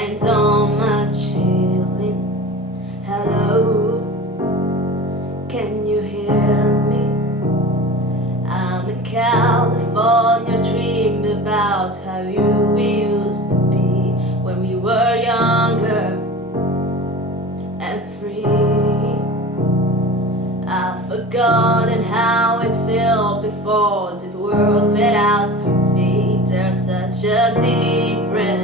ain't done much healing. Hello, can you hear me? I'm in California, dreaming about how we used to be when we were younger and free. I've forgotten how it felt before the world fell out our feet. There's such a difference